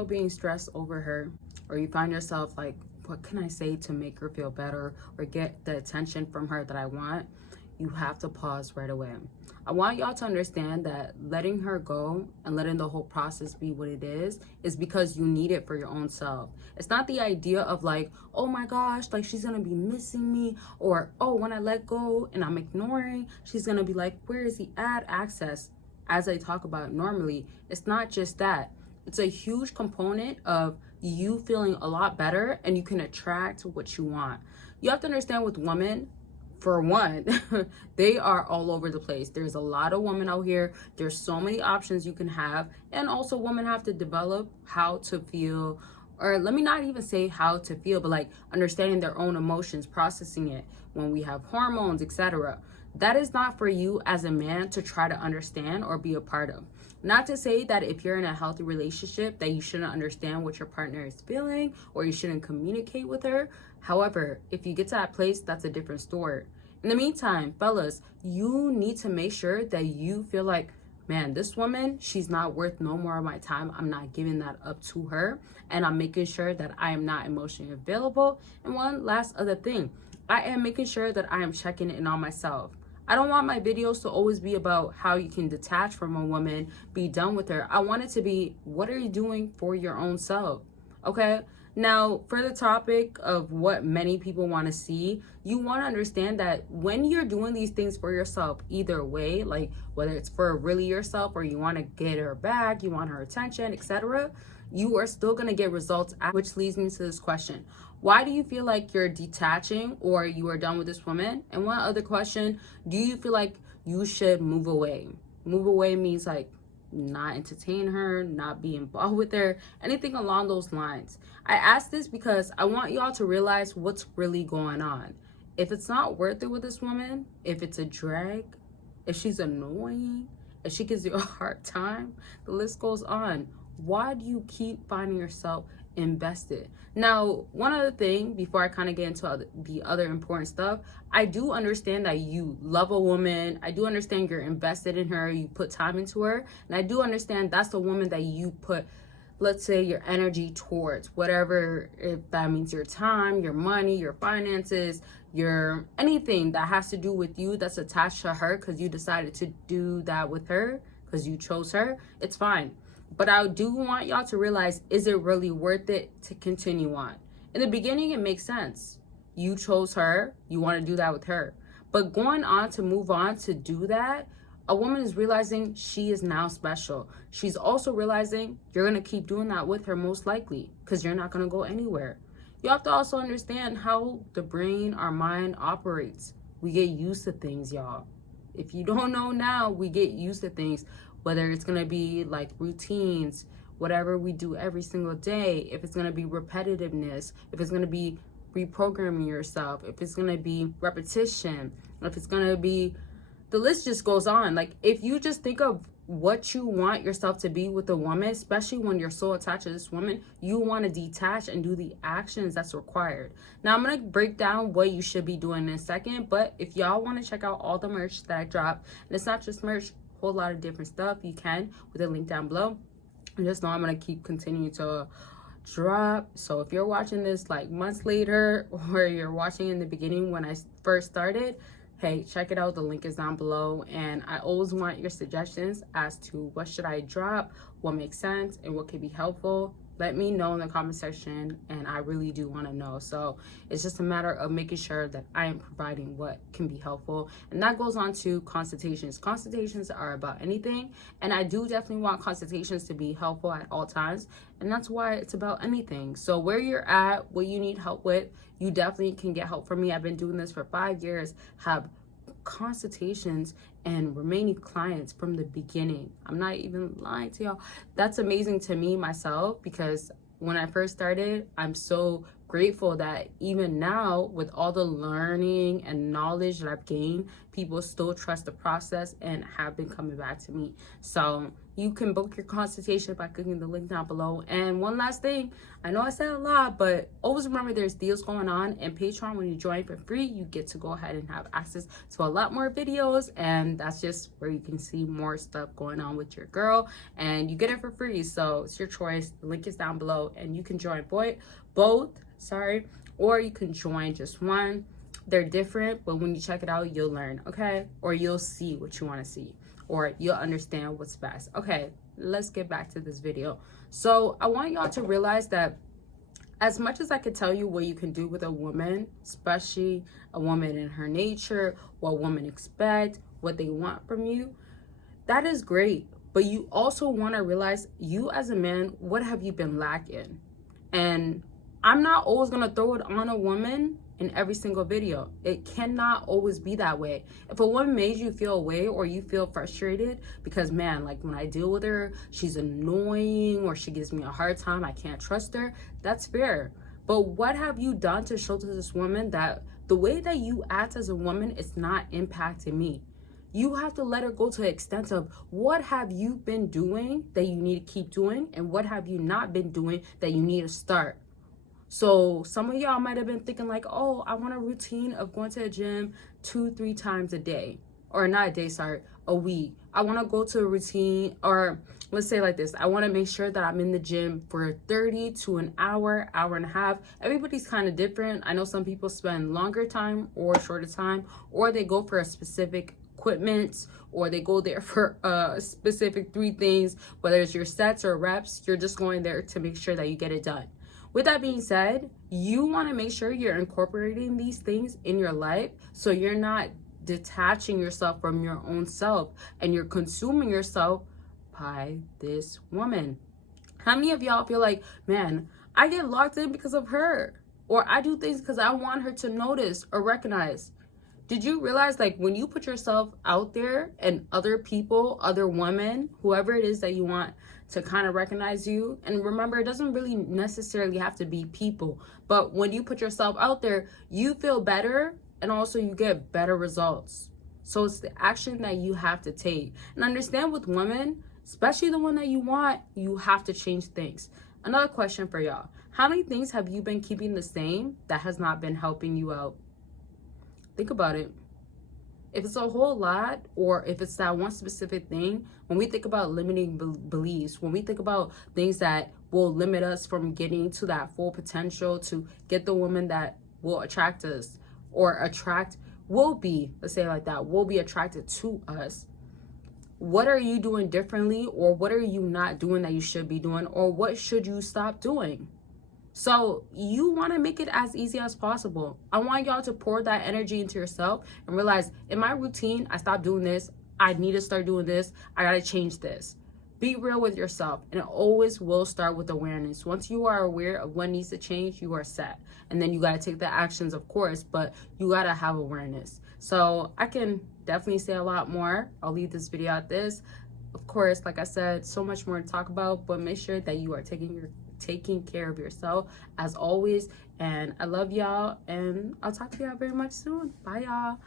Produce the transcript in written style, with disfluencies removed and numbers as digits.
yourself being stressed over her, or you find yourself like, what can I say to make her feel better or get the attention from her that I want, you have to pause right away. I want y'all to understand that letting her go and letting the whole process be what it is because you need it for your own self. It's not the idea of like, oh my gosh, like she's gonna be missing me, or oh, when I let go and I'm ignoring, she's gonna be like, where is he at? Access. As I talk about normally, it's not just that. It's a huge component of you feeling a lot better and you can attract what you want. You have to understand with women, for one, they are all over the place. There's a lot of women out here. There's so many options you can have. And also women have to develop how to feel, or let me not even say how to feel, but like understanding their own emotions, processing it when we have hormones, etc. That is not for you as a man to try to understand or be a part of. Not to say that if you're in a healthy relationship that you shouldn't understand what your partner is feeling or you shouldn't communicate with her. However, if you get to that place, that's a different story. In the meantime, fellas, you need to make sure that you feel like, man, this woman, she's not worth no more of my time. I'm not giving that up to her. And I'm making sure that I am not emotionally available. And one last other thing, I am making sure that I am checking in on myself. I don't want my videos to always be about how you can detach from a woman, be done with her. I want it to be, what are you doing for your own self? Okay? Now, for the topic of what many people want to see, you want to understand that when you're doing these things for yourself, either way, like whether it's for really yourself or you want to get her back, you want her attention, etc., you are still going to get results, which leads me to this question. Why do you feel like you're detaching or you are done with this woman? And one other question, do you feel like you should move away? Move away means like not entertain her, not be involved with her, anything along those lines. I ask this because I want y'all to realize what's really going on. If it's not worth it with this woman, if it's a drag, if she's annoying, if she gives you a hard time, the list goes on. Why do you keep finding yourself invested? Now, one other thing before I kind of get into the other important stuff, I do understand that you love a woman. I do understand you're invested in her, you put time into her, and I do understand that's the woman that you put, let's say, your energy towards, whatever, if that means your time, your money, your finances, your anything that has to do with you that's attached to her because you decided to do that with her because you chose her. It's fine. But I do want y'all to realize, is it really worth it to continue on? In the beginning, it makes sense. You chose her. You want to do that with her. But going on to move on to do that, a woman is realizing she is now special. She's also realizing you're going to keep doing that with her most likely because you're not going to go anywhere. You have to also understand how the brain, our mind operates. We get used to things, y'all. If you don't know now, we get used to things. Whether it's going to be like routines, whatever we do every single day, if it's going to be repetitiveness, if it's going to be reprogramming yourself, if it's going to be repetition, if it's going to be, the list just goes on. Like if you just think of what you want yourself to be with a woman, especially when you're so attached to this woman, you want to detach and do the actions that's required. Now I'm going to break down what you should be doing in a second, but if y'all want to check out all the merch that I drop, and it's not just merch, whole lot of different stuff, you can with the link down below. And just know I'm gonna keep continuing to drop. So if you're watching this like months later, or you're watching in the beginning when I first started, hey, check it out. The link is down below. And I always want your suggestions as to what should I drop, what makes sense, and what could be helpful. Let me know in the comment section, and I really do want to know. So it's just a matter of making sure that I am providing what can be helpful. And that goes on to consultations. Consultations are about anything, and I do definitely want consultations to be helpful at all times. And that's why it's about anything. So where you're at, what you need help with, you definitely can get help from me. I've been doing this for 5 years, have consultations and remaining clients from the beginning. I'm not even lying to y'all. That's amazing to me myself, because when I first started, I'm so grateful that even now, with all the learning and knowledge that I've gained, people still trust the process and have been coming back to me. So You can book your consultation by clicking the link down below. And one last thing, I know I said a lot, but always remember there's deals going on. And Patreon, when you join for free, you get to go ahead and have access to a lot more videos. And that's just where you can see more stuff going on with your girl. And you get it for free. So it's your choice. The link is down below. And you can join both, or you can join just one. They're different, but when you check it out, you'll learn, okay? Or you'll see what you want to see, or you'll understand what's best. Okay, let's get back to this video. So I want y'all to realize that as much as I could tell you what you can do with a woman, especially a woman in her nature, what women expect, what they want from you, that is great. But you also want to realize, you as a man, what have you been lacking? And I'm not always going to throw it on a woman in every single video. It cannot always be that way. If a woman made you feel away, or you feel frustrated because, man, like when I deal with her, she's annoying, or she gives me a hard time, I can't trust her, that's fair. But what have you done to show to this woman that the way that you act as a woman is not impacting me? You have to let her go to the extent of, what have you been doing that you need to keep doing, and what have you not been doing that you need to start? So some of y'all might have been thinking like, oh, I want a routine of going to the gym 2-3 times a day, or not a day, sorry, a week. I want to go to a routine, or let's say like this, I want to make sure that I'm in the gym for 30 to an hour, hour and a half. Everybody's kind of different. I know some people spend longer time or shorter time, or they go for a specific equipment, or they go there for specific 3 things, whether it's your sets or reps. You're just going there to make sure that you get it done. With that being said, you want to make sure you're incorporating these things in your life, so you're not detaching yourself from your own self and you're consuming yourself by this woman. How many of y'all feel like, man, I get locked in because of her, or I do things because I want her to notice or recognize? Did you realize, like, when you put yourself out there and other people, other women, whoever it is that you want to kind of recognize you, and remember, it doesn't really necessarily have to be people, but when you put yourself out there, you feel better, and also you get better results. So it's the action that you have to take. And understand, with women, especially the one that you want, you have to change things. Another question for y'all: how many things have you been keeping the same that has not been helping you out? Think about it. If it's a whole lot, or if it's that one specific thing, when we think about limiting beliefs, when we think about things that will limit us from getting to that full potential to get the woman that will attract us, or will be, let's say it like that, will be attracted to us, what are you doing differently, or what are you not doing that you should be doing, or what should you stop doing? So you want to make it as easy as possible. I want y'all to pour that energy into yourself and realize, in my routine, I stopped doing this. I need to start doing this. I got to change this. Be real with yourself, and it always will start with awareness. Once you are aware of what needs to change, you are set. And then you got to take the actions, of course, but you got to have awareness. So I can definitely say a lot more. I'll leave this video at this. Of course, like I said, so much more to talk about, but make sure that you are taking care of yourself as always. And I love y'all, and I'll talk to y'all very much soon. Bye, y'all.